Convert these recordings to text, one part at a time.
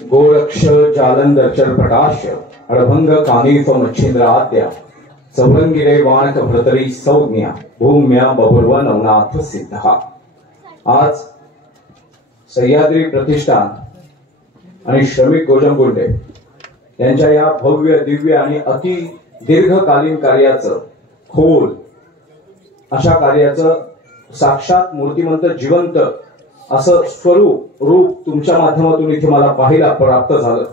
गोरक्ष जालंधर प्रकाश अडभंग कानिफ मच्छिंद्र आद्या चौरंगिरे वाणक भ्रतरी सौज्ञा भूम्या बभुर्व नवनाथ सिद्धा। आज सह्याद्री प्रतिष्ठान आणि श्रमिक गोजमगुंडे यांच्या या भव्य दिव्य आणि अति दीर्घकालीन कार्याचं खोल अशा कार्याचं साक्षात मूर्तिमंत जिवंत असं स्वरूप रूप तुमच्या माध्यमातून इथे मला पाहायला प्राप्त झालं,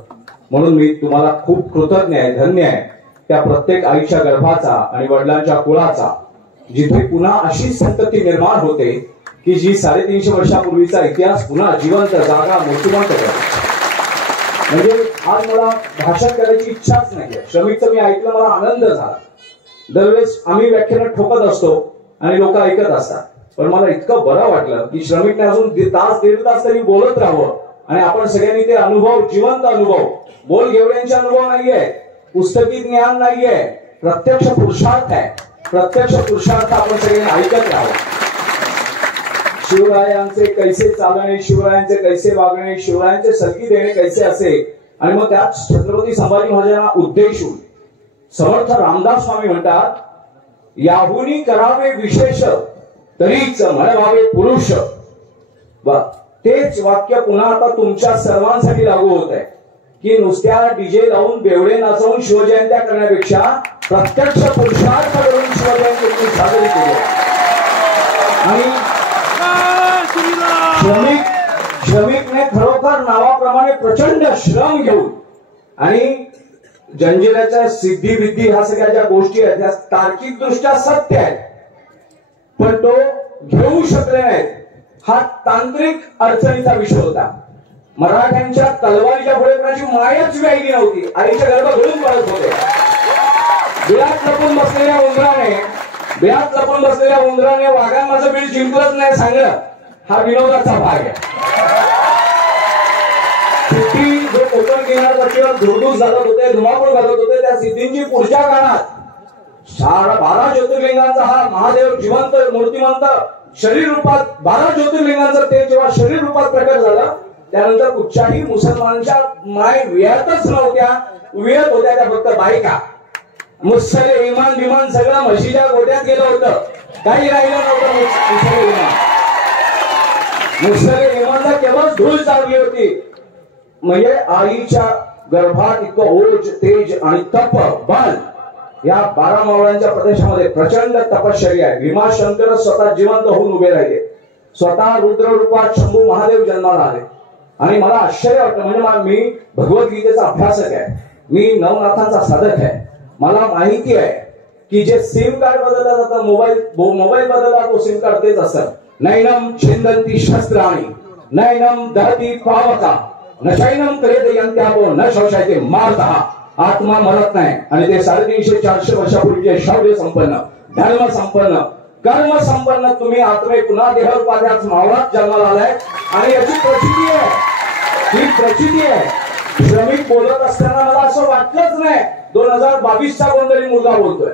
म्हणून मी तुम्हाला खूप कृतज्ञ आहे, धन्य आहे। त्या प्रत्येक आईच्या गर्भाचा आणि वडिलांच्या कुळाचा जिथे पुन्हा अशी संतती निर्माण होते की जी 350 वर्षापूर्वीचा इतिहास पुन्हा जिवंत जागा मूर्तिमंत करते। म्हणजे आज मला भाषण करायची इच्छाच नाहीये। श्रमिकचं मी ऐकलं, मला आनंद झाला। दरवेळेस आम्ही व्याख्यान ठोकत असतो आणि लोक ऐकत असतात, पण मला इतकं बरं वाटलं की श्रमिकने अजून तास दीड तास तरी बोलत राहावं आणि आपण सगळ्यांनी ते अनुभव, जिवंत अनुभव, बोल घेवड्यांचे अनुभव नाहीये, पुस्तकी ज्ञान नाहीये, प्रत्यक्ष पुरुषार्थ आहे। प्रत्यक्ष पुरुषार्थ आपण सगळ्यांनी ऐकत राहावं। शिवरायांचे कैसे चालणे, शिवरायांचे कैसे वागणे, शिवरायांचे सलगी देणे कैसे असे, आणि मग त्यात छत्रपती संभाजी महाराजांना उद्देशून समर्थ रामदास स्वामी म्हणतात, याहुनी करावे विशेष तरीच म्हणवावे पुरुष। तेच वाक्य पुन्हा आता तुमच्या सर्वांसाठी लागू होत आहे की नुसत्या डीजे लावून बेवडे नाचवून शिवजयंत्या करण्यापेक्षा प्रत्यक्ष पुरुषार्थ करून शिवजयंती साजरी केली। आणि श्रमिकने खरोखर नावाप्रमाणे प्रचंड श्रम घेऊन आणि जंजिऱ्याच्या सिद्धी विद्धी ह्या सगळ्या ज्या गोष्टी आहेत त्या तार्किक दृष्ट्या सत्य आहेत, पण तो घेऊ शकले नाहीत। हा तांत्रिक अडचणीचा विषय होता। मराठ्यांच्या तलवारीच्या पुढे कोणाची मायाच व्यायली नव्हती, आईच्या गर्भ घडून पडत होते। बिळात लपून बसलेल्या उंदराने वाघान माझं बिल जिंकलंच नाही सांगलं, हा विनोदाचा भाग आहे। सिद्धी जो कोकण किनारपट्टीवर धुडूस घालत होते, धुमाकूळ घालत होते, त्या सिद्धींची पुढच्या काळात 12 ज्योतिर्लिंगांचा हा महादेव जिवंत मूर्तिमंत शरीर रूपात 12 ज्योतिर्लिंगांचं ते जेव्हा शरीर रूपात प्रकट झालं, त्यानंतर कुठच्याही मुसलमानांच्या माय वियातच नव्हत्या, वियत होत्या त्या फक्त बायका। मुसले इमान विमान सगळं म्हशीच्या गोट्यात गेलं होतं, काही राहिलं नव्हतं। मुसले इमानला केवळ धूळ चालली होती। म्हणजे आईच्या गर्भात इतकं ओज, तेज आणि तप बल या 12 मावळ्यांच्या प्रदेशामध्ये प्रचंड तपश्चर्या आहे। भीमाशंकर स्वतः जिवंत होऊन उभे राहिले, स्वतः रुद्र रूपात शंभू महादेव जन्माला आले। आणि मला आश्चर्य वाटतं, म्हणजे मी भगवद्गीतेचा अभ्यासक आहे, मी नवनाथांचा साधक आहे, मला माहिती आहे की जे सिम कार्ड बदललं जातं, मोबाईल बदलला तो सिम कार्ड तेच असतं। नैनम छिंदंती शस्त्राणी नैनम दहती पावका न शैनम क्रेदयंत्यापो न शोषायते मारतः। आत्मा मरत नाही आणि ते 350-400 वर्षापूर्वीचे शौर्य संपन्न, धर्म संपन्न, कर्म संपन्न तुम्ही आत्मे पुन्हा देहरूपात मावळात जन्माला आलाय। आणि याची प्रचिती आहे, ही प्रचिती आहे। श्रमिक बोलत असताना मला असं वाटलंच नाही 2022चा कोणतरी मुलगा बोलतोय,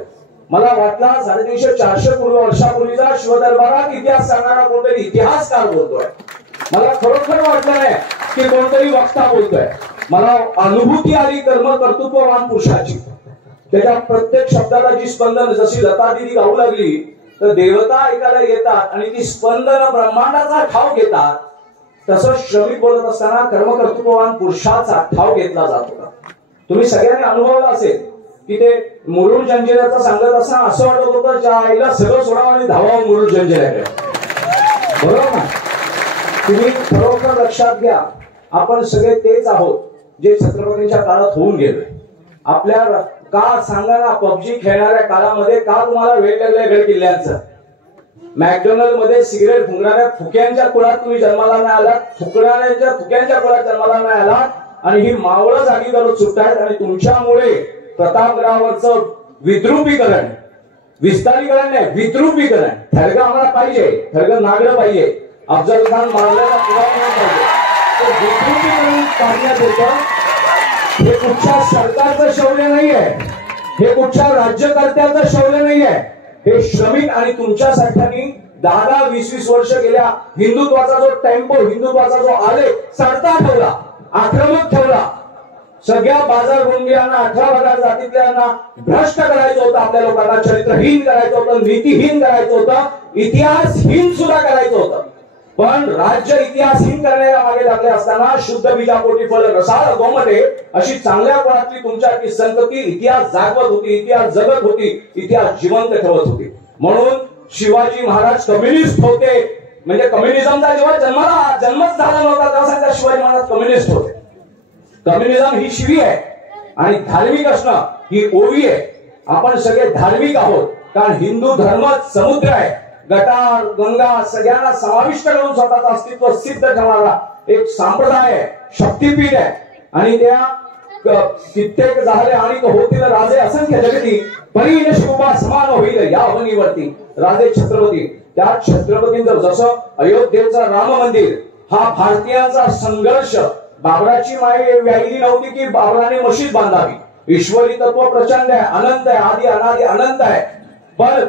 मला वाटला 350-400 वर्षापूर्वीचा शिवदरबारात इतिहास सांगणारा कोणतरी इतिहासकार बोलतोय। मला खरोखर वाटलं नाही की कोणतरी वक्ता बोलतोय। मला अनुभूती आली कर्म कर्तृत्ववान पुरुषाची। त्याच्या प्रत्येक शब्दाला जी स्पंदन, जशी लता दिदी गाऊ लागली तर देवता ऐकायला येतात आणि ती स्पंदन ब्रह्मांडाचा ठाव घेतात, तसं श्रमिक बोलत असताना कर्म कर्तृत्ववान पुरुषाचा ठाव घेतला जात होता। तुम्ही सगळ्यांनी अनुभवलं असेल की ते मुरुड जंजिऱ्याचं सांगत असताना असं वाटत होतं ज्या आईला सगळं सोडावं आणि धावावं मुरुड जंजिऱ्याकडे, बरोबर ना? तुम्ही खरोखर लक्षात घ्या, आपण सगळे तेच आहोत जे छत्रपतींच्या काळात होऊन गेलोय। आपल्या का सांगा ना, पबजी खेळणाऱ्या काळामध्ये का तुम्हाला वेळ लागलाय गड किल्ल्यांचं? मॅकडोनल्ड मध्ये सिगरेट फुंकणाऱ्या फुक्यांच्या कुळात तुम्ही जन्माला नाही आलात, फुक्यांच्या कुळात जन्माला नाही आलात, आणि ही मावळं जागी करत सुटतायत। आणि तुमच्यामुळे प्रतापगडावरचं विद्रुपीकरण, विस्तारीकरण नाही, विद्रुपीकरण, थडगं आम्हाला पाहिजे, थडगं नागडं पाहिजे, अफजल खान मारलेला पुरावा पाहिजे, विद्रुपीकरण काढण्यात येतं। हे कुठच्या सरकारचं शौर्य नाहीये, हे कुठच्या राज्यकर्त्याचं शौर्य नाहीये, हे श्रमिक आणि तुमच्यासारख्यांनी 10-20 वर्ष गेल्या हिंदुत्वाचा जो टेम्पो, हिंदुत्वाचा जो आलेख चढता ठेवला, आक्रमक ठेवला. सगळ्या बाजार भूमियांना 18 जातीतल्यांना भ्रष्ट करायचं होतं, आपल्या लोकांना चरित्रहीन करायचं होतं, नीतिहीन करायचं होतं, इतिहासहीन सुद्धा करायचं होतं. पण राज्य इतिहासहीन करण्याच्या मागे लागले असताना शुद्ध बीजापोटी फल रसाळ गोमटे अशी चांगल्या गुणातली तुमच्यातली संतती इतिहास जागवत होती, इतिहास जगत होती, इतिहास जिवंत ठेवत होती. म्हणून शिवाजी महाराज कम्युनिस्ट होते. म्हणजे कम्युनिझमचा जेव्हा जन्मच झाला नव्हता तेव्हा सांगता शिवाजी महाराज कम्युनिस्ट होते. कम्युनिझम ही शिवी आहे आणि धार्मिक असणं ही ओवी आहे. आपण सगळे धार्मिक आहोत कारण हिंदू धर्मच समुद्र आहे. गटार गंगा सगळ्यांना समाविष्ट करून स्वतःचं अस्तित्व सिद्ध ठेवणारा एक संप्रदाय आहे, शक्तीपीठ आहे. आणि त्या कित्येक झाले आणि होतील राजे असंख्य जगती परीन शिवबा समान होईल या अवनीवरती. राजे छत्रपती, त्या छत्रपतींचं जसं अयोध्येचं राम मंदिर हा भारतीयांचा संघर्ष, बाबराची माई व्यायली नव्हती की बाबराने मशीद बांधावी. ईश्वरी तत्व प्रचंड आहे, अनंत आहे, आदि अनादि अनंत आहे. पण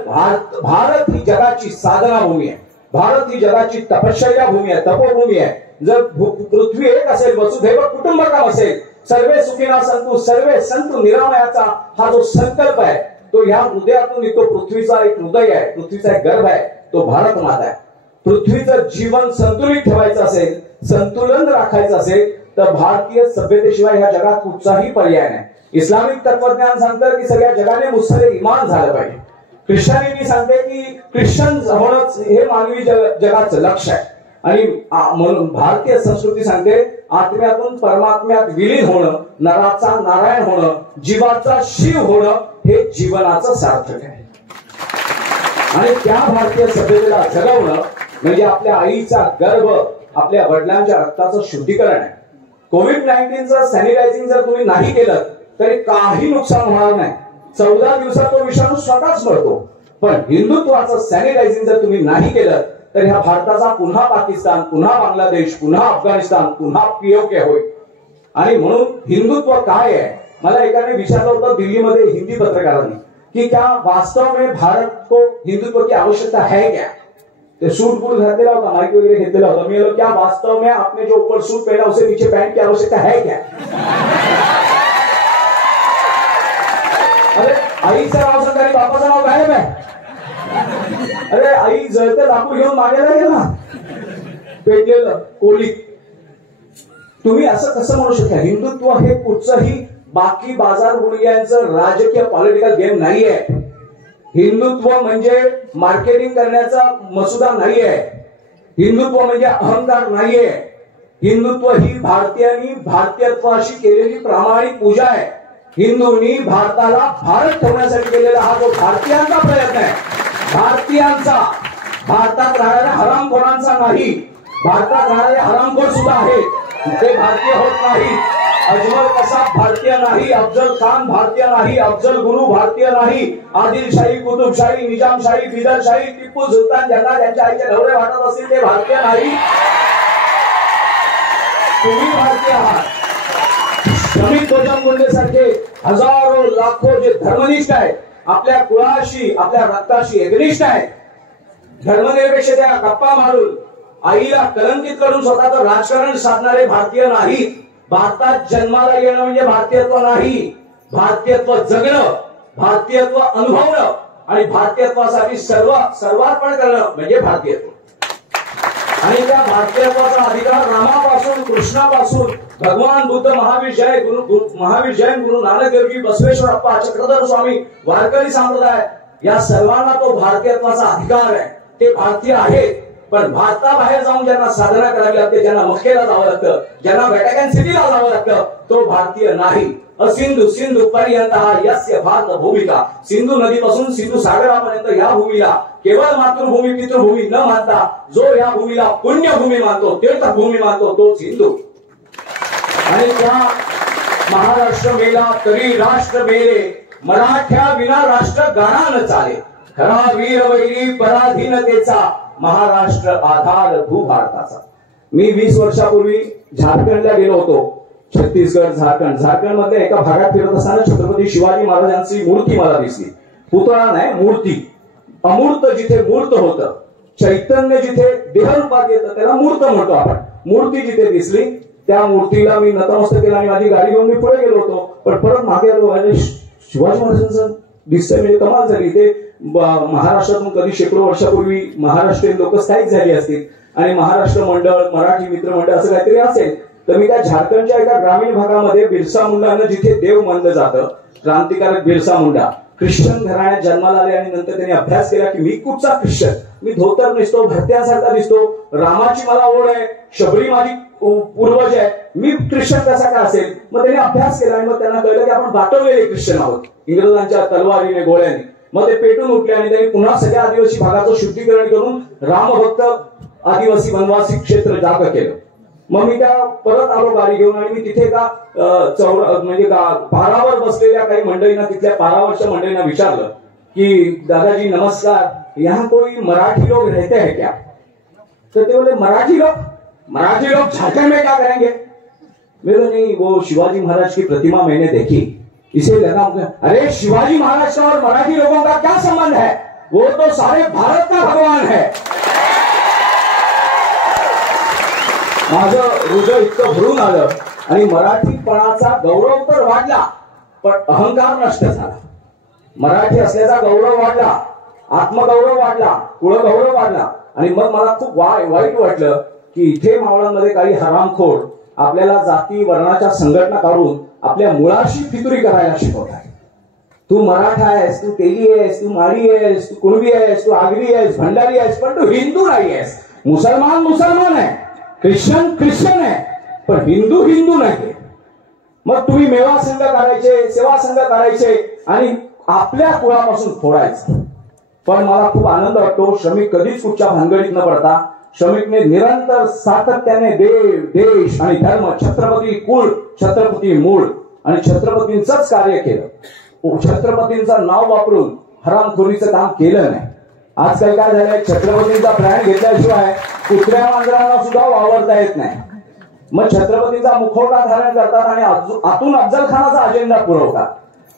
भारत ही जगाची साधना भूमी आहे. भारत ही जगाची तपश्चर्या भूमी आहे, तपोभूमी आहे. जर पृथ्वी एक असेल, वसुधैव कुटुंबकम असेल, सर्वे सुखिना संतु सर्वे संतु निरामयाचा हा जो संकल्प आहे तो ह्या हृदयातून निघतो. पृथ्वीचा एक हृदय आहे, पृथ्वीचा एक गर्भ आहे, तो भारत माता आहे. पृथ्वीचं जीवन संतुलित ठेवायचं असेल, संतुलन राखायचं असेल तर भारतीय सभ्यतेशिवाय ह्या जगात कुठचाही पर्याय नाही. इस्लामिक तत्वज्ञान सांगतं की सगळ्या जगाने मुस्लिम इमान झालं पाहिजे. ख्रिश्चनिटी सांगते की ख्रिश्चन होणंच हे मानवी जगाचं लक्ष्य आहे. आणि म्हणून भारतीय संस्कृती सांगते आत्म्यातून परमात्म्यात विलीन होणं, नराचा नारायण होणं, जीवाचा शिव होणं हे जीवनाचं सार्थक आहे. आणि त्या भारतीय सभ्यतेला जगवणं म्हणजे आपल्या आईचा गर्भ, आपल्या वडिलांच्या रक्ताचं शुद्धीकरण आहे. कोविड-19चं सॅनिटायझिंग जर तुम्ही नाही केलं तरी काही नुकसान होणार नाही. 14 दिवसात तो विषाणू स्वतःच मरतो. पण हिंदुत्वाचं सॅनिटायझिंग जर तुम्ही नाही केलं तर ह्या भारताचा पुन्हा पाकिस्तान, पुन्हा बांगलादेश, पुन्हा अफगाणिस्तान, पुन्हा पीओके होईल. आणि म्हणून हिंदुत्व काय आहे, मला एकाने विचारलं होतं दिल्लीमध्ये हिंदी पत्रकारांनी कि क्या वास्तव में भारत को हिंदुत्व की आवश्यकता है क्या. ते सूट बूट घातलेला होता, माइक वगैरे घेतलेला होता. मी क्या वास्तव में आपने जो ऊपर सूट पहना उसे नीचे पैंट की आवश्यकता है क्या. अरे आईचं नाव सांगा आणि बापाचं नाव गायब आहे. अरे आई जळतं लाकूड घेऊन मागायला गेला पेटलेलं कोळी. तुम्ही असं कसं म्हणू शकता. हिंदुत्व हे कुठचंही बाकी बाजार मुलग्यांचं राजकीय पॉलिटिकल गेम नाहीये. हिंदुत्व म्हणजे मार्केटिंग करण्याचा मसुदा नाहीये. हिंदुत्व म्हणजे अहंकार नाहीये. हिंदुत्व ही भारतीयांनी भारतीयत्वाशी केलेली प्रामाणिक पूजा आहे. हिंदूंनी भारताला भारत ठेवण्यासाठी केलेला हा जो भारतीयांचा प्रयत्न आहे, भारतीयांचा, भारतात राहणाऱ्या हरामखोरांचा नाही. भारतात राहणारे हरामखोर सुद्धा आहेत, ते भारतीय होत नाही. अजमल कसाब भारतीय नाही, अफजल खान भारतीय नाही, अफजल गुरु भारतीय नाही, आदिलशाही, कुतुबशाही, निजामशाही, फिदरशाही, टिप्पू सुलतान ज्यांना त्यांच्या आईचे ढवळे वाटत असतील ते भारतीय नाही. तुम्ही भारतीय आहात. श्रमिक भोजन गुंडेसारखे हजारो लाखो जे धर्मनिष्ठ आहेत, आपल्या कुळाशी आपल्या रक्ताशी एकनिष्ठ आहेत, धर्मनिरपेक्षतेला गप्पा मारून आईला कलंकित करून स्वतःचं राजकारण साधणारे भारतीय नाहीत. भारतात जन्माला येणं म्हणजे भारतीयत्व नाही. भारतीयत्व जगणं, भारतीयत्व अनुभवणं आणि भारतीयत्वासाठी सर्वार्पण करणं म्हणजे भारतीयत्व. आणि त्या भारतीयत्वाचा अधिकार रामापासून कृष्णापासून भगवान बुद्ध, महावीर जैन, गुरु नानक देवजी, बसवेश्वर अप्पा, चक्रधर स्वामी, वारकरी संप्रदाय या सर्वांना तो भारतीयत्वाचा अधिकार आहे. ते भारतीय आहेत. पण भारताबाहेर जाऊन ज्यांना साधना करावी लागते, ज्यांना मक्केला जावं लागतं, ज्यांना व्हॅटिकन सिटीला जावं लागतं, तो भारतीय नाही. असिंधू सिंधू पर्यंत हा यस्य भारत भूमिका. सिंधू नदीपासून सिंधू सागरापर्यंत या भूमीला केवळ मातृभूमी पितृभूमी न मानता जो या भूमीला पुण्यभूमी मानतो, तीर्थभूमी मानतो, तो सिंधू. आणि त्या महाराष्ट्र मेला तरी राष्ट्र मेले, मराठ्या विना राष्ट्र गाणा न चाले. खरा वीर वैरी पराधीनतेचा, महाराष्ट्र आधार भूभारताचा. मी 20 वर्षापूर्वी झारखंडला गेलो होतो. छत्तीसगड, झारखंड मध्ये एका भागात फिरत असताना छत्रपती शिवाजी महाराजांची मूर्ती मला दिसली. पुतळा नाही, मूर्ती. अमूर्त जिथे मूर्त होतं, चैतन्य जिथे देहरूपात येतं त्याला मूर्त म्हणतो आपण. मूर्ती जिथे दिसली त्या मूर्तीला मी नतमस्तक केलं आणि माझी गाडी घेऊन मी पुढे गेलो होतो. पण परत मागे आलो आणि शिवाजी महाराजांचं दिसतंय म्हणजे कमाल झाली. ते महाराष्ट्रातून कधी शेकडो वर्षापूर्वी महाराष्ट्रीयन लोक स्थायिक झाली असतील आणि महाराष्ट्र मंडळ, मराठी मित्र मंडळ असं काहीतरी असेल. तर मी त्या झारखंडच्या एका ग्रामीण भागामध्ये बिरसा मुंडानं जिथे देव मानलं जातं, क्रांतिकारक बिरसा मुंडा ख्रिश्चन घराण्यात जन्माला आले आणि नंतर त्यांनी अभ्यास केला की मी कुठचा ख्रिश्चन, मी धोतर नेसतो, भरत्यासारखा दिसतो, रामाची मला ओढ आहे, शबरी माझी पूर्वज आहे, मी ख्रिश्चन कसा काय असेल. मग त्यांनी अभ्यास केला आणि मग त्यांना कळलं की आपण वाटवलेले ख्रिश्चन आहोत इंग्रजांच्या तलवारीने, गोळ्याने. मग ते पेटून उठले आणि त्यांनी पुन्हा सगळ्या आदिवासी भागाचं शुद्धीकरण करून रामभक्त आदिवासी वनवासी क्षेत्र जाग केलं. मग मी त्या परत आलो गाडी घेऊन आणि मी तिथे का म्हणजे पारावर बसलेल्या काही मंडळींना, तिथल्या पारावरच्या मंडळींना विचारलं की दादाजी नमस्कार, यहाँ कोई मराठी लोग रहते हैं क्या? तो ते बोले मराठी लोग झारखंड में क्या करेंगे? मेरे नहीं, वो शिवाजी महाराज की प्रतिमा मैंने देखी, इसे लगा अरे शिवाजी महाराज का और मराठी लोगों का क्या संबंध है? वो तो सारे भारत का भगवान है. माझं हृदय इतकं भरून आलं आणि मराठीपणाचा गौरव तर वाढला पण अहंकार नष्ट झाला. मराठी असल्याचा गौरव वाढला, आत्मगौरव वाढला, कुळगौरव वाढला. आणि मग मला खूप वाईट वाटलं की इथे मावळांमध्ये काही हरामखोर आपल्याला जाती वर्णाच्या संघटना काढून आपल्या मुळाशी फितुरी करायला शिकवतात. तू मराठा आहेस, तू तेली आहेस, तू माळी आहेस, तू कुणबी आहेस, तू आगरी आहेस, भंडारी आहेस, पण तू हिंदू नाही आहेस. मुसलमान आहे, ख्रिश्चन आहे, पण हिंदू नाही. मग तुम्ही मेवा संघ काढायचे, सेवा संघ काढायचे आणि आपल्या कुळापासून फोडायचं. पण मला खूप आनंद वाटतो, श्रमिक कधीच कुठच्या भानगडीत न पडता श्रमिकने निरंतर सातत्याने देव, देश आणि धर्म, छत्रपती कुळ, छत्रपती मूळ आणि छत्रपतींचंच कार्य केलं. छत्रपतींचं नाव वापरून हरामखोरीचं काम केलं नाही. आजकाल काय झालंय, छत्रपतींचा ब्रँड घेतल्याशिवाय कुत्र्या मांजरांना सुद्धा वावरता येत नाही. मग छत्रपतींचा मुखवटा धारण करतात आणि आतून अफजल खानाचा अजेंडा पुरवतात.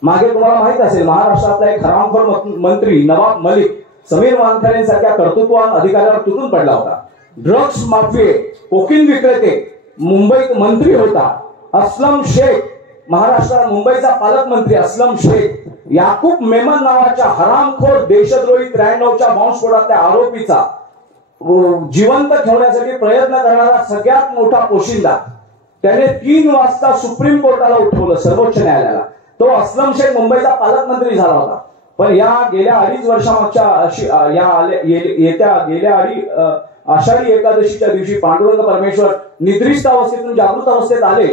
मागे तुम्हाला माहित असेल, महाराष्ट्रातला एक हरामखोर मंत्री नवाब मलिक समीर वानखेडेंसारख्या कर्तृत्ववान अधिकाऱ्यावर तुटून पडला होता. ड्रग्स माफिये, कोकीन विक्रेते, मुंबईत मंत्री होता. अस्लम शेख, महाराष्ट्रात मुंबईचा पालकमंत्री अस्लम शेख, याकूब मेमन नावाच्या हरामखोर देशद्रोही 93च्या बॉम्बस्फोटातल्या आरोपीचा जिवंत ठेवण्यासाठी प्रयत्न करणारा सगळ्यात मोठा पोशिंदा, त्याने 3 वाजता सुप्रीम कोर्टाला उठवलं, सर्वोच्च न्यायालयाला. तो अस्लम शेख मुंबईचा पालकमंत्री झाला होता. पण या गेल्या 2.5 वर्षामागच्या गेल्या आषाढी एकादशीच्या दिवशी पांडुरंग परमेश्वर निद्रिस्त अवस्थेतून जागृत अवस्थेत आले.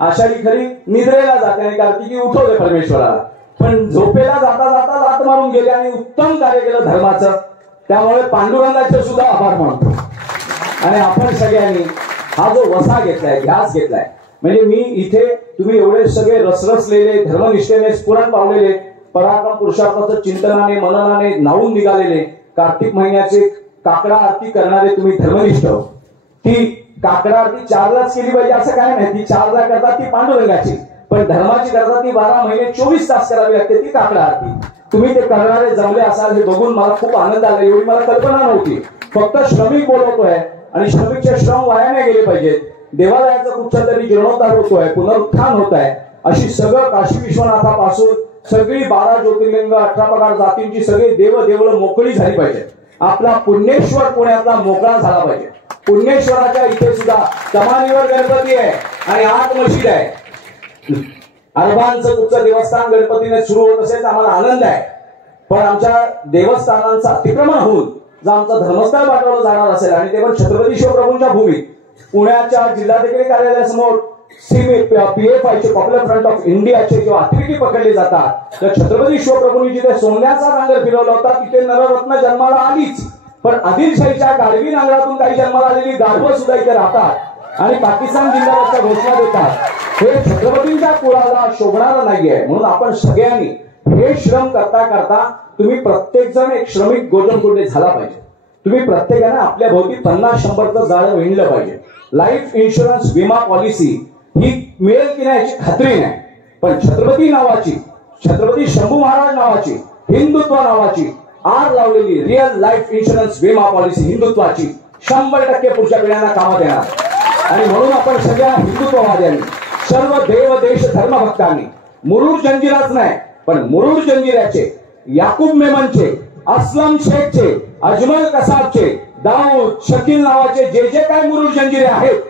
आषाढी खरी निद्रेला जाते आणि कार्तिकी उठवले परमेश्वराला, पण झोपेला जाता जाता लात मारून गेले आणि उत्तम कार्य केलं धर्माचं. त्यामुळे पांडुरंगाचे सुद्धा आभार मानतो. आणि आपण सगळ्यांनी हा जो वसा घेतलाय, ध्यास घेतलाय, म्हणजे मी इथे तुम्ही एवढे सगळे रसरसलेले, धर्मनिष्ठेने स्फुरण पावलेले, पराक्रम पुरुषार्थाचं चिंतनाने मननाने नावून निघालेले, कार्तिक महिन्याचे काकडा आरती करणारे तुम्ही धर्मनिष्ठ. ती काकडा आरती 4लाच केली पाहिजे असं काय नाही, ती 4ला करतात ती पांडुरंगाची, पण धर्माची करतात ती 12 महिने 24 तास करावी लागते ती काकडा आरती. तुम्ही ते करणारे जमले असाल हे बघून मला खूप आनंद आला. एवढी मला कल्पना नव्हती. फक्त श्रमिक बोलवतोय आणि श्रमिकचे श्रम वाया नाही गेले पाहिजेत. देवालयाचा कुठचा तरी जीर्णोद्धार होतोय, पुनरुत्थान होत आहे, अशी सगळं काशी विश्वनाथापासून सगळी 12 ज्योतिर्लिंग, 18 प्रकार जातींची सगळी देवदेवळं मोकळी झाली पाहिजे. आपला पुण्येश्वर पुण्यातला मोकळा झाला पाहिजे. पुण्येश्वराच्या इथे सुद्धा कमानीवर गणपती आहे आणि आत मशीद आहे. अरबांचं कुठचं देवस्थान गणपतीने सुरू होत असेल तर आम्हाला आनंद आहे, पण आमच्या देवस्थानांचं अतिक्रमण होऊन जर आमचं धर्मस्थळ पाठवलं जाणार असेल आणि ते पण छत्रपती शिवप्रभूंच्या भूमीत, पुण्याच्या जिल्हाधिकारी कार्यालयासमोर PFI पॉप्युलर फ्रंट ऑफ इंडियाचे जेव्हा अतिरेकी पकडले जातात, तर छत्रपती शिवप्रभूंनी जिथे सोन्याचा नांगर फिरवला होता तिथे नररत्न जन्माला आलीच, पण आदिलशाहीच्या गाढवी नांगरातून काही जन्माला आलेली गाढवं सुद्धा इथे राहतात आणि पाकिस्तान जिंदाबादच्या घोषणा देतात. हे छत्रपतींच्या कुळाला शोभणारं नाहीये. म्हणून आपण सगळ्यांनी हे श्रम करता करता तुम्ही प्रत्येक जण एक श्रमिक गोजनकुंडे झाला पाहिजे. तुम्ही प्रत्येकाने आपल्या भोवती 50-100चं जाळं विणलं पाहिजे. लाईफ इन्शुरन्स विमा पॉलिसी ही मिळेल की नाही याची खात्री नाही, पण छत्रपती नावाची, छत्रपती शंभू महाराज नावाची, हिंदुत्व नावाची आर लावलेली रिअल लाईफ इन्शुरन्स विमा पॉलिसी हिंदुत्वाची 100% पुढच्या पिढ्यांना कामात येणार. आणि म्हणून आपण सगळ्या हिंदुत्ववाद्यांनी, सर्व देव देश धर्मभक्तांनी मुरुड जंजिराच नाही पण मुरुड जंजिराचे, याकूब मेमनचे, असलम शेखचे, अजमल कसाबचे, दाऊद शकील नावाचे जे जे काय मुरुड जंजिरे आहेत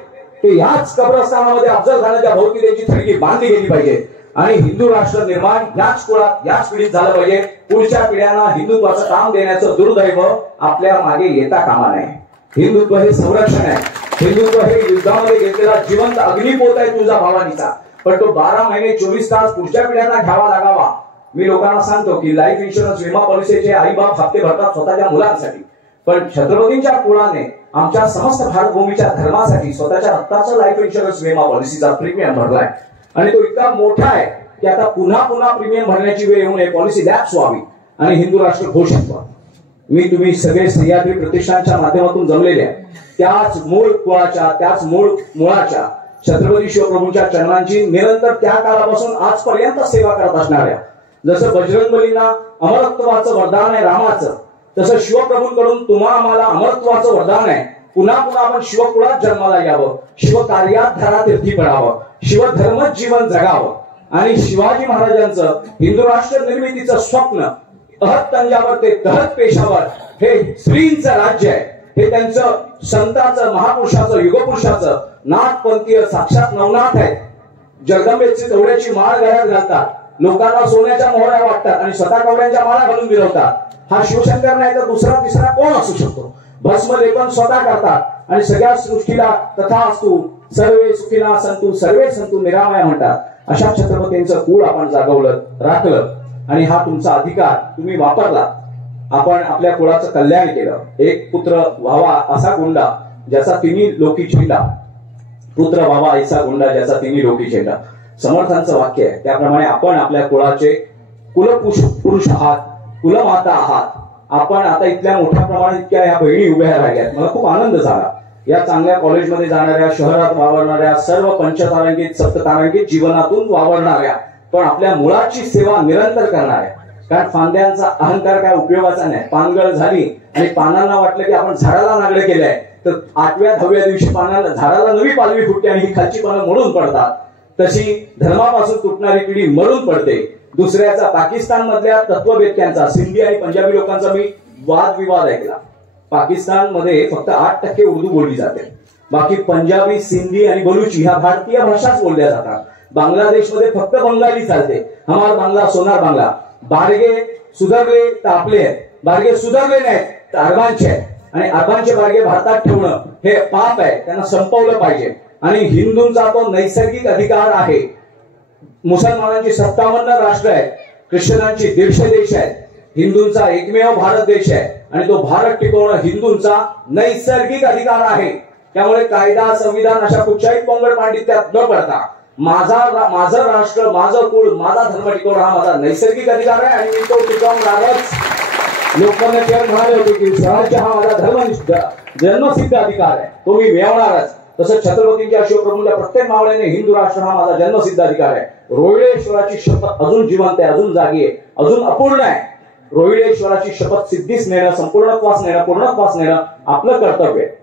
ते ह्याच कब्रस्तानामध्ये अफजल खानाच्या भोवती त्यांची थडगी बांधली गेली पाहिजे आणि हिंदू राष्ट्र निर्माण याच कुळात याच पिढीत झालं पाहिजे. पुढच्या पिढ्यांना हिंदुत्वाचं काम देण्याचं दुर्दैव आपल्या मागे येता कामा नये. हिंदुत्व हे संरक्षण आहे. हिंदुत्व हे युद्धामध्ये घेतलेला जिवंत अग्निपोत आहे तुझा भावानीचा. पण तो 12 महिने 24 तास पुढच्या पिढ्यांना घ्यावा लागावा. मी लोकांना सांगतो की लाईफ इन्शुरन्स विमा पॉलिसीचे आई बाप हप्ते भरतात स्वतःच्या मुलांसाठी, पण छत्रपतींच्या कुळाने आमच्या समस्त भारतभूमीच्या धर्मासाठी स्वतःच्या रक्ताचा लाईफ इन्शुरन्स विमा पॉलिसीचा प्रीमियम भरलाय आणि तो इतका मोठा आहे की आता पुन्हा पुन्हा प्रीमियम भरण्याची वेळ येऊन पॉलिसी लॅप्स व्हावी आणि हिंदू राष्ट्र घोषित व्हावं. मी तुम्ही सगळे सह्याद्री प्रतिष्ठानच्या माध्यमातून जमलेले आहे त्याच मूळ कुळाच्या, त्याच मुळाच्या छत्रपती शिवप्रभूंच्या चरणांची निरंतर त्या काळापासून आजपर्यंत सेवा करत असणाऱ्या, जसं बजरंगबलींना अमरत्वाचं वरदान आहे रामाचं, तसं शिवप्रभूंकडून तुम्हा आम्हाला अमरत्वाचं वरदान आहे. पुन्हा पुन्हा आपण शिवकुळात जन्माला यावं, शिवकार्यात धरातीर्थी पडावं, शिवधर्मच जीवन जगावं आणि शिवाजी महाराजांचं हिंदू राष्ट्र निर्मितीचं स्वप्न अहत तंजावर ते तहत पेशावर हे श्रींचं राज्य आहे. हे त्यांचं संतांचं, महापुरुषाचं, युगपुरुषाचं नाथपंथीय साक्षात नवनाथ आहेत. जगदंबेची कवड्याची माळ गळ्यात घालतात, लोकांना सोन्याच्या मोहऱ्या वाटतात आणि स्वतः कवड्यांच्या माळा घालून मिरवतात. हा शिवशंकर नाही तर दुसरा तिसरा कोण असू शकतो. भस्म लेपन स्वतः करतात आणि सगळ्या सृष्टीला तथास्तु सर्वे सुखिना संतु सर्वे संतु निरामय म्हणतात. अशा छत्रपतींचं कुळ आपण जागवलं, राखलं आणि हा तुमचा अधिकार तुम्ही वापरला. आपण आपल्या कुळाचं कल्याण केलं. एक पुत्र व्हावा असा गुंडा ज्याचा तिन्ही लोकी झेंडा, पुत्र व्हावा ऐसा गुंडा ज्याचा तिन्ही लोकी झेंडा, समर्थांचं वाक्य आहे. त्याप्रमाणे आपण आपल्या कुळाचे कुलपुरुष आहात, कुलमाता आहात. आपण आता इथल्या मोठ्या प्रमाणात इतक्या या बहिणी उभ्या राहिल्यात. मला खूप आनंद झाला. या चांगल्या कॉलेजमध्ये जाणाऱ्या, शहरात वावरणाऱ्या, सर्व पंचतारांकित सप्ततारांकित जीवनातून वावरणाऱ्या पण आपल्या मुळाची सेवा निरंतर करणाऱ्या. कारण फांद्यांचा अहंकार काय उपयोगाचा नाही. पानगळ झाली आणि पानांना वाटलं की आपण झाडाला नागडे केलंय तर 8व्या 10व्या दिवशी पानाला झाडाला नवी पालवी फुटते आणि ही खालची पानं मोडून पडतात. तशी धर्मापासून तुटणारी पिढी मरून पडते. दुसऱ्याचा पाकिस्तान मधल्या तत्ववेत्यांचा, सिंधी आणि पंजाबी लोकांचा मी वादविवाद ऐकला. पाकिस्तानमध्ये फक्त 8% उर्दू बोलली जाते, बाकी पंजाबी, सिंधी आणि बलुची ह्या भारतीय भाषाच बोलल्या जातात. बांगलादेशमध्ये फक्त बंगाली चालते. हमार बांगला सोनार बांगला. बारगे सुधारले तर आपले आहेत, बारगे सुधारले नाहीत तर अरबांचे आहेत आणि अरबांचे बारगे भारतात ठेवणं हे पाप आहे. त्यांना संपवलं पाहिजे आणि हिंदूंचा तो नैसर्गिक अधिकार आहे. मुसलमानांची 57 राष्ट्र आहेत, ख्रिश्चनांची 150 देश आहेत, हिंदूंचा एकमेव भारत देश आहे आणि तो भारत टिकवणं हिंदूंचा नैसर्गिक अधिकार आहे. त्यामुळे कायदा, संविधान अशा कुठच्याही पोंगड पांडित्यात न पडता माझं राष्ट्र, माझं कुळ, माझा धर्म टिकवणं हा माझा नैसर्गिक अधिकार आहे आणि मी तो टिकवणारच. लोकांना केवळ म्हणाले होते की स्वराज्य हा माझा जन्मसिद्ध अधिकार आहे, तो मी मिळवणारच. तसंच छत्रपतींच्या शिवप्रभूंच्या प्रत्येक मावळ्याने हिंदू राष्ट्र हा माझा जन्मसिद्ध अधिकार आहे. रोहिडेश्वराची शपथ अजून जिवंत आहे, अजून जागी आहे, अजून अपूर्ण आहे. रोहिडेश्वराची शपथ सिद्धीस नेणं, संपूर्णत्वास नेणं, पूर्णत्वास नेणं आपलं कर्तव्य आहे.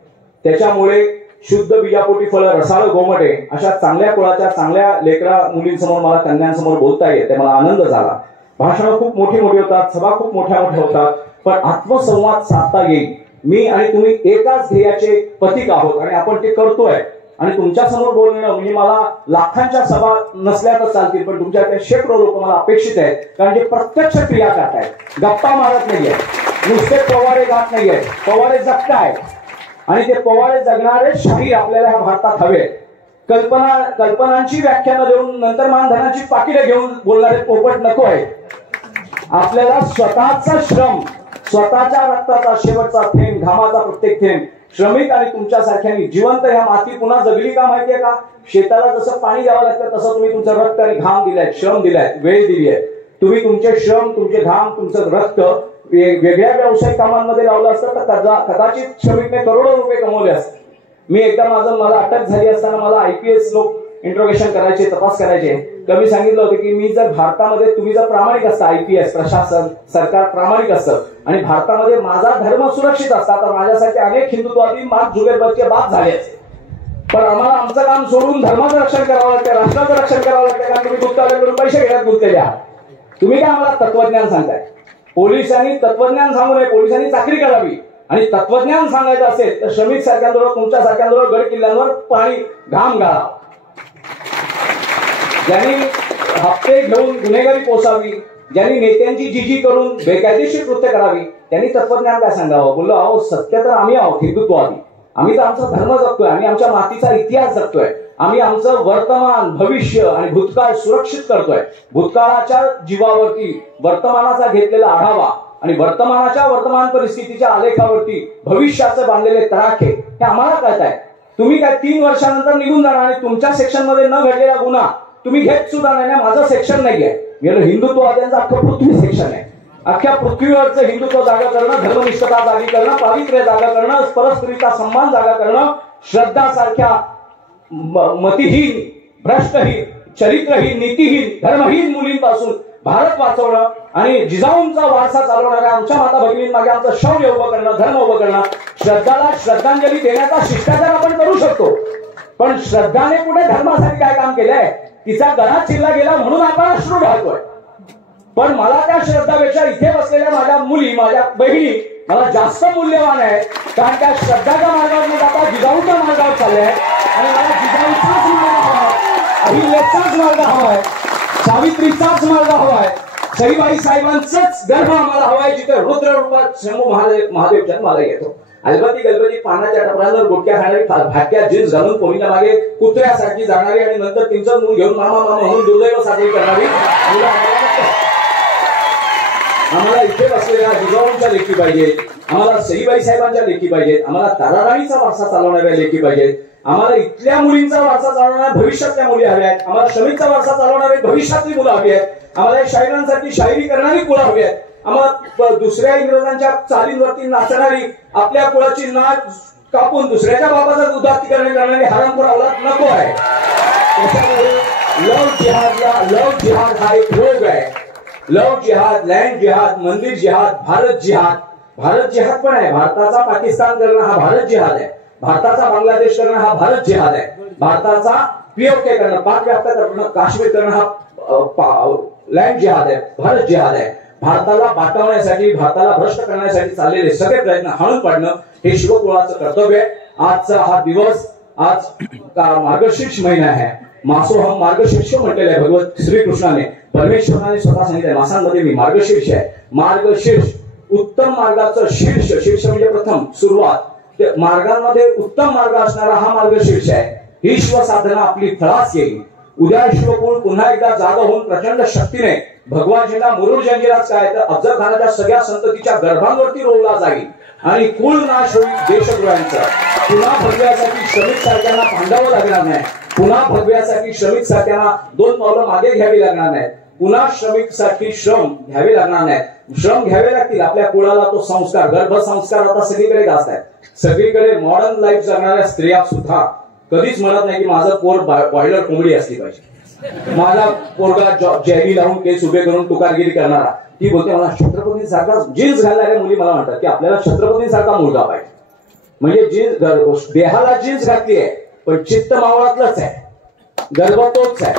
त्याच्यामुळे शुद्ध बीजापोटी फळ रसाळ गोमटे अशा चांगल्या कुळाच्या चांगल्या लेकरा मुलींसमोर मला कन्यांसमोर बोलता येते. मला आनंद झाला. भाषणं खूप मोठी मोठी होतात, सभा खूप मोठ्या मोठ्या होतात, पण आत्मसंवाद साधता येईल. मी आणि तुम्ही एकाच ध्येयाचे प्रतीक आहोत आणि आपण ते करतोय. आणि तुमच्या समोर बोलणं म्हणजे मला लाखांच्या सभा नसल्या तर चालतील, पण तुमच्याकडे शेकडो लोक मला अपेक्षित आहेत. कारण जे प्रत्यक्ष क्रिया करतायत, गप्पा मारत नाहीये, नुसते पवाडे गात नाहीये, पवाडे जगताय आणि ते पवाडे जगणारे शाहीर आपल्याला ह्या भारतात हवे. कल्पनांची व्याख्यानं देऊन नंतर मानधनाची पाकिटं घेऊन बोलणारे पोपट नको आहे. आपल्याला स्वतःचा श्रम, स्वतःच्या रक्ताचा शेवटचा थेंब, घामाचा प्रत्येक थेंब, श्रमिक आणि तुमच्यासारख्यांनी जिवंत ह्या माती पुन्हा जगली का माहितीये का? शेताला जसं पाणी द्यावं लागतं तसं तुम्ही तुमचं रक्त आणि घाम दिलाय, श्रम दिलाय, वेळ दिली आहे. तुम्ही तुमचे श्रम, तुमचे घाम, तुमचं रक्त वेगळ्या व्यावसायिक कामांमध्ये लावलं असतं तर कदाचित श्रमिकने करोडो रुपये कमवले असते. मी एकदा मला अटक झाली असताना मला IPS लोक इंट्रोगेशन करायचे, तपास करायचे. तर मी सांगितलं होतं की मी जर भारतामध्ये, तुम्ही जर प्रामाणिक असता, IPS प्रशासन सरकार प्रामाणिक असतं आणि भारतामध्ये माझा धर्म सुरक्षित असता तर माझ्यासाठी अनेक हिंदुत्ववादी मार्क झुकरबर्गचे बाप झाले असते. पण आम्हाला आमचं काम सोडून धर्माचं रक्षण करावं लागतं, राष्ट्राचं रक्षण करावं लागतं, कारण तुम्ही गुप्तवाल्याकडून पैसे घेण्यात गुंतलेले आहात. तुम्ही काय आम्हाला तत्वज्ञान सांगताय? पोलिसांनी तत्वज्ञान सांगू नये, पोलिसांनी चाकरी करावी. आणि तत्वज्ञान सांगायचं असेल तर श्रमिक सारख्यांजवळ, तुमच्या सारख्यांजवळ गड किल्ल्यांवर पाणी घाम गाळा. ज्यांनी हप्ते घेऊन गुन्हेगारी पोसावी, ज्यांनी नेत्यांची जीजी करून बेकायदेशीर कृत्य करावी, त्यांनी तत्वज्ञान काय सांगावं? बोललो अहो सत्य तर आम्ही आहोत हिंदुत्ववादी. आम्ही तर आमचा धर्म जगतोय, आम्ही आमच्या मातीचा इतिहास जगतोय, आम्ही आमचं वर्तमान, भविष्य आणि भूतकाळ सुरक्षित करतोय. भूतकाळाच्या जीवावरती वर्तमानाचा घेतलेला आढावा आणि वर्तमान परिस्थितीच्या आलेखावरती भविष्याचे बांधलेले तडाखे हे आम्हाला कळत आहे. तुम्ही काय 3 वर्षानंतर निघून जाणार आणि तुमच्या सेक्शन मध्ये न घडलेला गुन्हा तुम्ही घेत सुद्धा नाही. माझं सेक्शन नाहीये, हिंदुत्ववाद्यांचं अख्खं पृथ्वी सेक्शन आहे. अख्ख्या पृथ्वीवरचं हिंदुत्व जागा करणं, धर्मनिष्ठता जागी करणं, पावित्र्य जागा करणं, परस्त्रीचा सन्मान जागा करणं, श्रद्धा सारख्या मतिहीन, भ्रष्टहीन, चरित्रहीन, नीतिहीन, धर्महीन मुलींपासून भारत वाचवणं आणि जिजाऊंचा वारसा चालवणाऱ्या आमच्या माता भगिनींमागे आमचं शौर्य उभं करणं, धर्म उभं करणं. श्रद्धाला श्रद्धांजली देण्याचा शिष्टाचार आपण करू शकतो, पण श्रद्धाने कुठे धर्मासाठी काय काम केलंय? तिचा गळा चिरला गेला म्हणून आपण अश्रू ढाळतोय. पण मला त्या श्रद्धापेक्षा इथे बसलेल्या माझ्या मुली, माझ्या बहिणी मला जास्त मूल्यवान आहे, कारण त्या श्रद्धाच्या मार्गावर न जाता जिजाऊच्या मार्गावर चालले आहे. आणि मला जिजाऊचाच मार्ग हवा आहे, अहिल्याचाच मार्ग हवा आहे, सावित्रीचाच मार्ग हवा आहे, सईबाई साहेबांचाच गर्भ आम्हाला हवा आहे, जिथे रुद्र रूपात शंभू महादेव जन्माला येतो. अलबत्ती गलबती पानाच्या टपऱ्यांवर गुटक्या खाणारी, भाट्या जीन्स घालून पोरीच्या मागे कुत्र्यासारखी जाणारी आणि नंतर तिचं मूल घेऊन मामा मामा म्हणून दुर्दैव साजरी करणारी आम्हाला इथे बसलेल्या जिजाऊंच्या लेखी पाहिजेत, आम्हाला सईबाई साहेबांच्या लेखी पाहिजेत, आम्हाला ताराराणीचा वारसा चालवणाऱ्या लेखी पाहिजेत, आम्हाला इथल्या मुलींचा वारसा चालवणाऱ्या भविष्यातल्या मुली हव्या आहेत, आम्हाला श्रमिकचा वारसा चालवणारी भविष्यातली मुलं हवी आहेत, आम्हाला शायरांसाठी शायरी करणारी कुळं हवी आहेत, आम्हाला दुसऱ्या इंग्रजांच्या चालींवरती नाचणारी, आपल्या कुळाची नाच कापून दुसऱ्याच्या बापाचा उदात्तीकरण करणारी हरामखोर औलाद नको आहे. त्याच्यामुळे लव जिहाद हा एक रोग आहे. लव जिहाद, लँड जिहाद, मंदिर जिहाद, भारत जिहाद पण आहे. भारताचा पाकिस्तान करणं हा भारत जिहाद आहे, भारताचा बांगलादेश करणं हा भारत जिहाद आहे, भारताचा पीओके करणं, पाक व्याप्त करणं, काश्मीर करणं हा लँड जिहाद आहे, भारत जिहाद आहे. भारताला बाटवण्यासाठी, भारताला भ्रष्ट करण्यासाठी चाललेले सगळे प्रयत्न हाणून पाडणं हे शिवकुळाचं कर्तव्य आहे. आजचा हा दिवस, आज मार्गशीर्ष महिना आहे. मासोहम मार्गशीर्ष म्हटलेलं आहे भगवत श्रीकृष्णाने, परमेश्वराने स्वतः सांगितलंय मासांमध्ये मी मार्गशीर्ष आहे. मार्गशीर्ष उत्तम मार्गाचं शीर्ष, शीर्ष म्हणजे प्रथम सुरुवात, मार्गांमध्ये उत्तम मार्ग असणारा हा मार्गशीर्ष आहे. ही शिवसाधना आपली फळास येईल. उद्या शिवकुळ पुन्हा एकदा जागा होऊन प्रचंड शक्तीने भगवानजींना मुरुड जंजिराच काय तर अफजल खानाच्या सगळ्या संततीच्या गर्भांवरती रोवला जाईल आणि कुळ नाश होईल देशद्रोहांचा. पुन्हा भगव्यासाठी श्रमिक सारख्यांना भांडावं लागणार नाही, पुन्हा भगव्यासाठी श्रमिक सारख्यांना 2 पावलं मागे घ्यावी लागणार नाही, पुन्हा श्रमिक साठी श्रम घ्यावे लागणार नाही. श्रम घ्यावे लागतील. आपल्या कुळाला तो संस्कार, गर्भसंस्कार आता सगळीकडे जास्त आहे. सगळीकडे मॉडर्न लाईफ जगणाऱ्या स्त्रिया सुद्धा कधीच म्हणत नाही की माझं पोर बॉयलर कोंबडी असली पाहिजे, माझा पोरगा जॅली लावून केस उभे करून तुकारगिरी करणारा. ती बोलते मला छत्रपतींसारखा जीन्स घालणाऱ्या मुली मला म्हणतात की आपल्याला छत्रपतींसारखा मुलगा पाहिजे. म्हणजे जीन्स देहाला जीन्स घातली आहे पण चित्त मावळातलंच आहे, गर्भ तोच आहे.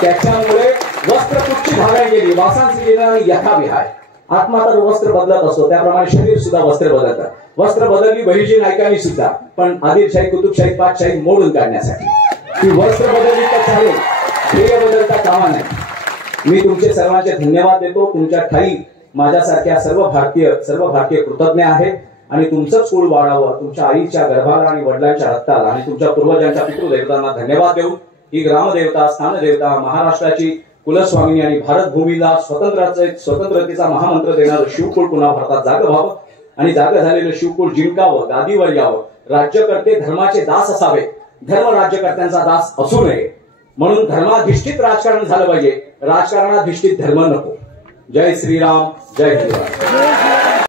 त्याच्यामुळे वस्त्र कुठची घालायला गेली वासांची गेली यथाविहाय. आत्मा तर वस्त्र बदलत असतो त्याप्रमाणे शरीर सुद्धा वस्त्र बदलतात. वस्त्र बदलली बहिजी नायकांनी सुद्धा, पण आदिलशाही, कुतुबशाही, पातशाही मोडून काढण्यासाठी. ती वस्त्र बदलली तर चालेल, ध्येय बदलता कामा नाही. मी तुमचे सर्वांचे धन्यवाद देतो. तुमच्या ठाई माझ्यासारख्या सर्व भारतीय कृतज्ञ आहेत आणि तुमचंच कुळ वाढावं. तुमच्या आईच्या गर्भाला आणि वडिलांच्या रक्ताला आणि तुमच्या पूर्वजांच्या पितृदेवतांना धन्यवाद देऊन ही ग्रामदेवता, स्थानदेवता, महाराष्ट्राची कुलस्वामिनी आणि भारत भूमीला स्वतंत्रतेचा महामंत्र देणारं शिवकुळ पुन्हा भारतात जागं व्हावं आणि जागं झालेलं शिवकुळ जिंकावं, गादीवर यावं. राज्यकर्ते धर्माचे दास असावे, धर्म राज्यकर्त्यांचा दास असू नये. म्हणून धर्माधिष्ठित राजकारण झालं पाहिजे, राजकारणाधिष्ठित धर्म नको. जय श्रीराम, जय हिंद.